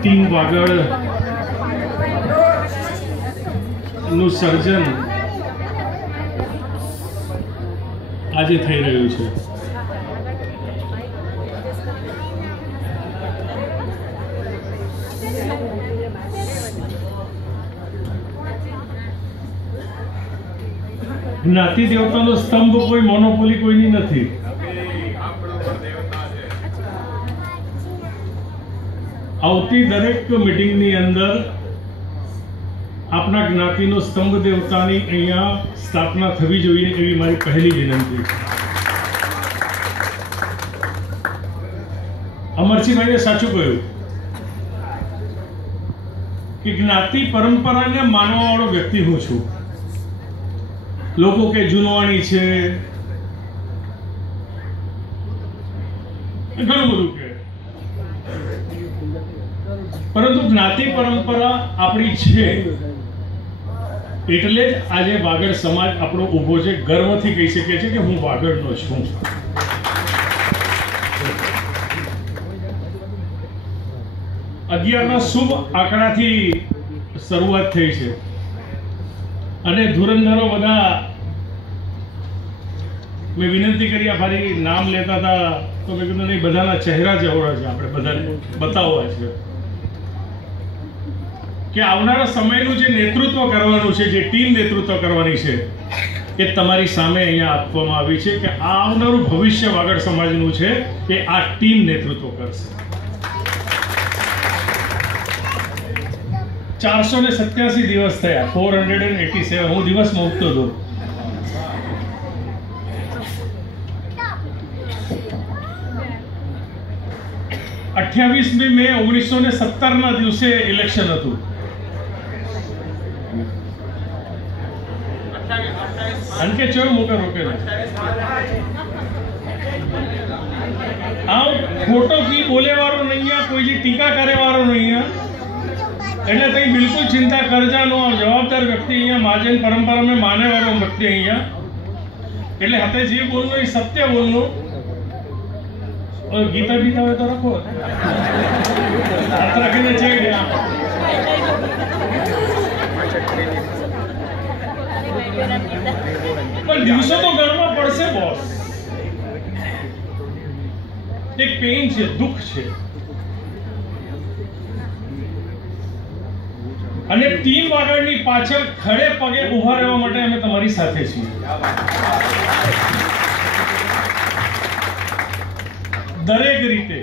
Team વાગળનું સર્જન આજે થઈ રહ્યું છે. જ્ઞાતિ દેવતાનો સ્તંભ કોઈ મોનોપોલી કોઈની નથી. આવતી દરેક મિટિંગની અંદર આપના જ્ઞાતિનો સ્તંભ દેવતાની અહીંયા સ્થાપના થવી જોઈએ એવી મારી પહેલી વિનંતી અમરસિંહભાઈએ સાચું કહ્યું કે જ્ઞાતિ પરંપરાને માનવા વાળો વ્યક્તિ હું છું. લોકો કે જૂનવાણી છે. ઘણું બધું કે. પરંતુ જ્ઞાતિ પરંપરા આપણી છે. એટલે જ આજે વાગડ સમાજ આપણો ઊભો છે, ગર્વથી કહી શકીએ છીએ કે હું વાગડનો છું. અગિયારના શુભ આંકડાથી શરૂઆત થઈ છે. અને ધુરંધરો બધા મેં વિનંતી કરી, આ ફરી નામ લેતા હતા, તો મેં કીધું નહીં, બધાના ચહેરા જવરા છે, આપણે બધાને બતાવવા છે. કે આવનારા સમયનું જે નેતૃત્વ કરવાનું છે, જે ટીમ નેતૃત્વ કરવાની છે, એ તમારી સામે અહીંયા આપવામાં આવી છે કે આ આવનારું ભવિષ્ય વાગડ સમાજનું છે, એ આ ટીમ નેતૃત્વ કરશે. ચારસો ને સત્યાસી દિવસ થયા four hundred and eighty seven હું દિવસ મૂકતો હતો. અઠ્યાવીસમી મે ઓગણીસો ને સત્તર ના દિવસે ઇલેક્શન હતું. અંકે ચોય મોટા રોકે આમ ખોટો કી બોલે વાળો નહીં આ કોઈ જે ટીકા કરે વાળો નહીં આ એટલે તઈ બિલકુલ ચિંતા કરજાનો જવાબદાર વ્યક્તિ અહીંયા મહાજન પરંપરા મેં માને વાળો વ્યક્તિ અહીંયા. એટલે હાથે જે બોલનું એ સત્ય બોલનું. ઓય ગીતા બીતા હોય તો રાખો. હાથ રાખીને છે પણ દિવસો તો ગણવા પડશે બોસ એક પેઇન છે, દુઃખ છે. અને ટીમ વાગડની પાછળ ખડે પગે ઊભા રહેવા માટે અમે તમારી સાથે છીએ. દરેક રીતે.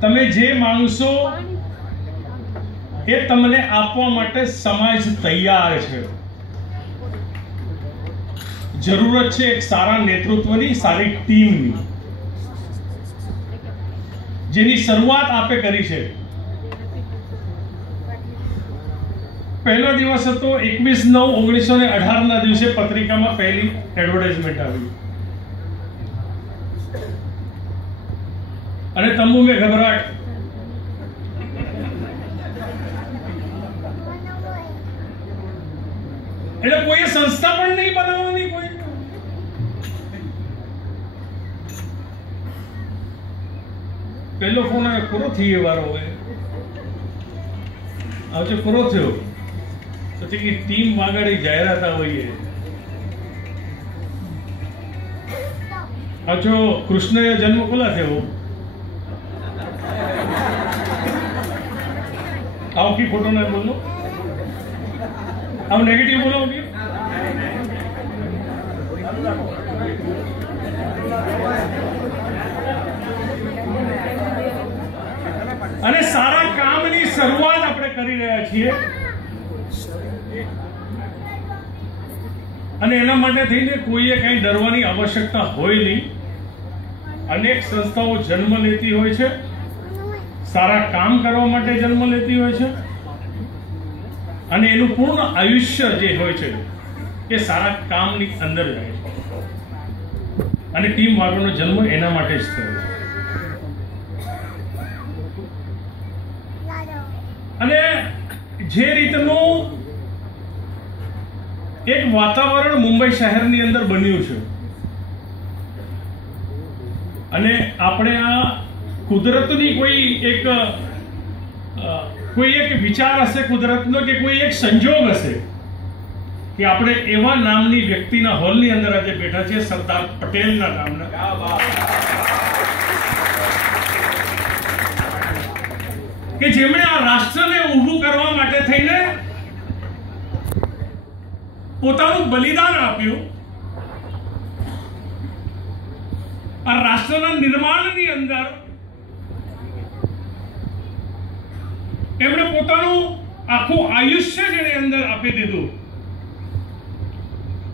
તમે જે માંગશો એ તમને આપવા માટે સમાજ તૈયાર છે. જરૂરત છે એક સારા નેતૃત્વની, સારી ટીમની. જેની શરૂઆત આપે કરી છે. પહેલો દિવસ હતો એકવીસ નવ ઓગણીસો ને અઢાર ના દિવસે પત્રિકામાં પહેલી એડવર્ટાઇઝમેન્ટ આવી. અને તંબુ મેં ઘબરાટ એટલે કોઈ સંસ્થા પણ નહીં બનાવવાની કોઈ. પહેલો ફોન આવે પૂરો થઈ વારો હોય આવજો પૂરો થયો. પછી ટીમ વાગાડી જાહેરાત હોઈએ. આજો કૃષ્ણ જન્મ કોલા થયો? આવ કી ફોટો ના બોલો. આવ નેગેટિવ બોલો અને સારા કામની શરૂઆત આપણે કરી રહ્યા છીએ. અને એના માટે થઈને કોઈએ કઈ ડરવાની આવશ્યકતા હોય નહીં. અનેક સંસ્થાઓ જન્મ લેતી હોય છે. સારા કામ કરવા માટે જન્મ લેતી હોય છે. અને એનું પૂર્ણ આયુષ્ય જે હોય છે, એ સારા કામની અંદર જાય છે. અને ટીમ વાળોનો જન્મ એના માટે જ થયો. અને જે રીતનું એક વાતાવરણ મુંબઈ શહેરની અંદર બન્યું છે, અને આપણે આ કુદરતની કોઈ એક કોઈ એક વિચાર હશે કુદરતનો કે કોઈ એક સંજોગ હશે કે આપણે એવા નામની વ્યક્તિના હોલની અંદર આજે બેઠા છીએ, સરદાર પટેલના નામના. કે જેમણે આ રાષ્ટ્રને ઊભું કરવા માટે થઈને પોતાનું બલિદાન આપ્યું, આ રાષ્ટ્રના નિર્માણની અંદર એમણે પોતાનું આખું આયુષ્ય જેને અંદર આપી દીધું.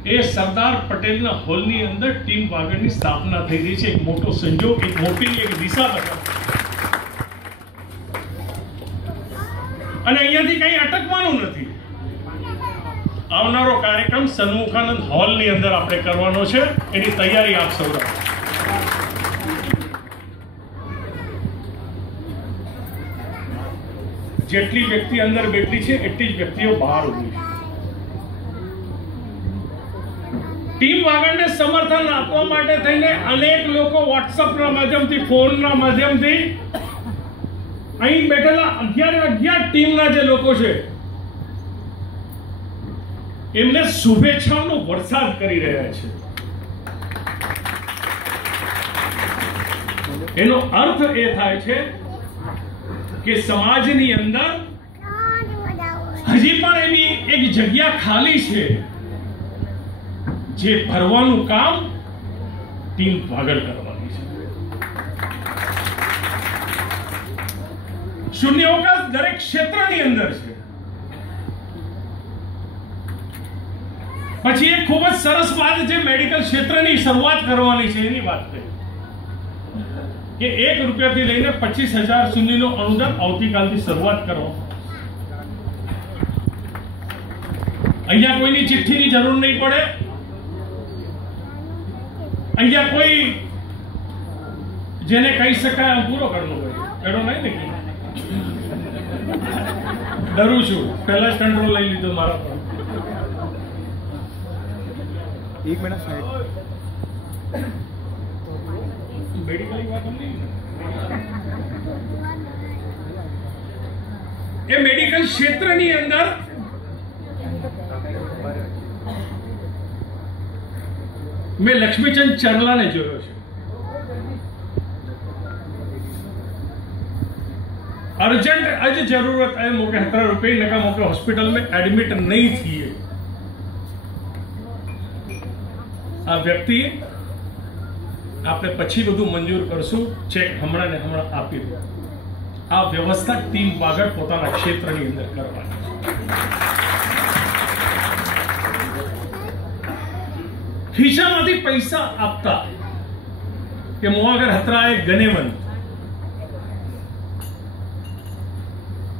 એ સરદાર પટેલના હોલની અંદર ટીમ વાગડની સ્થાપના થઈ ગઈ છે. એક મોટો સંજોગ, એક મોટી, એક દિશા અને અહીંયાથી કઈ અટકવાનું નથી. આવનારો કાર્યક્રમ સન્મુખાનંદ હોલની અંદર આપણે કરવાનો છે. એની તૈયારી આપ સૌ. જેટલી વ્યક્તિ અંદર બેઠી છે, એટલી જ વ્યક્તિઓ બહાર ઊભી છે. ટીમ વાગણને સમર્થન આપવા માટે થઈને અનેક લોકો વોટ્સઅપના માધ્યમથી, ફોનના માધ્યમથી અહીં બેઠેલા અગિયાર અગિયાર ટીમના જે લોકો છે, એમને શુભેચ્છાઓનો વરસાદ કરી રહ્યા છે. એનો અર્થ એ થાય છે કે સમાજની અંદર હજી પણ એની એક જગ્યા ખાલી છે, જે ભરવાનું કામ ટીમ ભાગળ કરવાની છે. શૂન્યાવકાશ દરેક ક્ષેત્રની અંદર છે. પછી એક ખૂબ જ સરસ વાત જે મેડિકલ ક્ષેત્રની શરૂઆત કરવાની છે, એની વાત કરી કે એક રૂપિયાથી લઈને પચીસ હજાર સુધીનો અનુદાન આવતીકાલથી શરૂઆત કરો. અહીંયા કોઈની ચિઠ્ઠીની જરૂર નહીં પડે. અહીંયા કોઈ જેને કહી શકાય પૂરો કરવો હોય. એનો નહીં ને ડરું છું. પહેલા જ કંટ્રોલ લઈ લીધો મારા પર એક મિનિટ નહીં એ મેડિકલ ક્ષેત્રની અંદર મેં લક્ષ્મીચંદ ચરલાને જોયો છે अर्जेंट अज जरूरत है मोके सत्रह रुपये लगा मोके हॉस्पिटल में एडमिट नहीं थी આ વ્યક્તિ આપણે પછી બધું મંજૂર કરશું. ચેક હમણાં ને હમણાં આપી દો. આ વ્યવસ્થા ટીમ આગળ પોતાના ક્ષેત્રની અંદર કરવાની ખિસ્સામાંથી પૈસા આપતા કે મોઆગર હતરાએ ગનેવન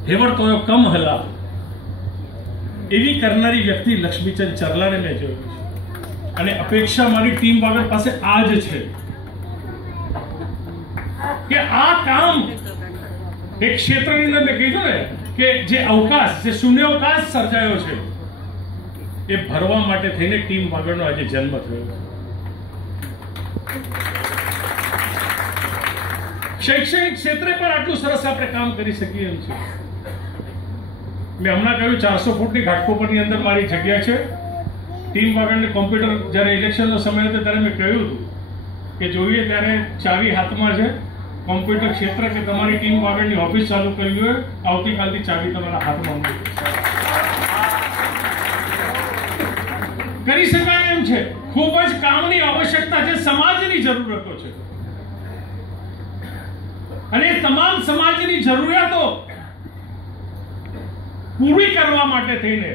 હેવડ તો કમ હલા એવી કરનારી વ્યક્તિ લક્ષ્મીચંદ ચરલાને મેં જોયું અને અપેક્ષા મારી ટીમ આગળ પાસે આ જ છે. કે આ કામ એક ક્ષેત્રની અંદર મેં કીધું ને કે જે અવકાશ, જે શૂન્યવકાશ સર્જાયો છે, એ ભરવા માટે થઈને ટીમ વાગડનો આજે જન્મ થયો શૈક્ષણિક ક્ષેત્રે પણ આટલું સરસ આપણે કામ કરી શકીએ એમ છે. મેં હમણાં કહ્યું ચારસો ફૂટની ઘાટકોપરની અંદર મારી જગ્યા છે. ટીમ વાગડને કોમ્પ્યુટર, જ્યારે ઇલેક્શનનો સમય હતો ત્યારે મેં કહ્યું હતું કે જોઈએ ત્યારે ચાવી હાથમાં છે. કોમ્પ્યુટર ક્ષેત્ર કે તમારી ટીમ આગળની ઓફિસ ચાલુ કરવી હોય, આવતીકાલથી ચાવી તમારા હાથમાં કરી શકાય એમ છે. ખૂબ જ કામની આવશ્યકતા છે, સમાજની જરૂરતો છે. અને તમામ સમાજની જરૂરિયાતો પૂરી કરવા માટે થઈને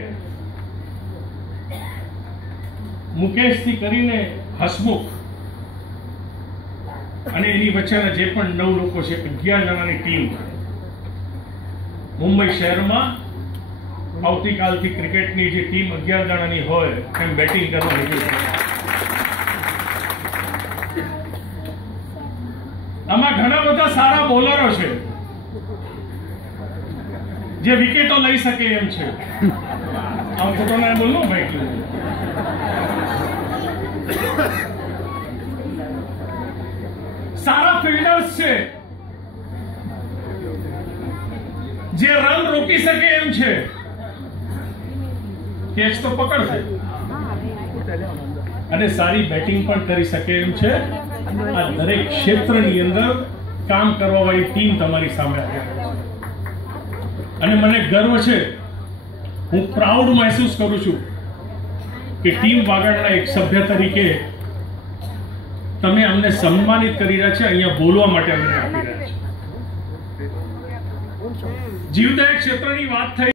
મુકેશથી કરીને હસમુખ અને એની વચ્ચેના જે પણ નવ લોકો છે, અગિયાર જણાની ટીમ. મુંબઈ શહેરમાં આવતીકાલથી ક્રિકેટની જે ટીમ અગિયાર જણાની હોય, એમ બેટિંગ કરવા નીકળી આમાં ઘણા બધા સારા બોલરો છે. જે વિકેટો લઈ શકે એમ છે. આમ ખોટો ના બોલવું ભાઈ સારા ફિલ્ડર્સ છે. જે રન રોકી શકે એમ છે. કેચ તો પકડશે. અને સારી બેટિંગ પણ કરી શકે એમ છે. આ દરેક ક્ષેત્રની અંદર કામ કરવા વાળી ટીમ તમારી સામે આવી અને મને ગર્વ છે, હું પ્રાઉડ મહેસૂસ કરું છું કે ટીમ વાગડના એક સભ્ય તરીકે તમે અમને સન્માનિત કરી રહ્યા છે અહીંયા બોલવા માટે અમને આપી રહ્યા છે. જીવદાયક ક્ષેત્રની વાત થઈ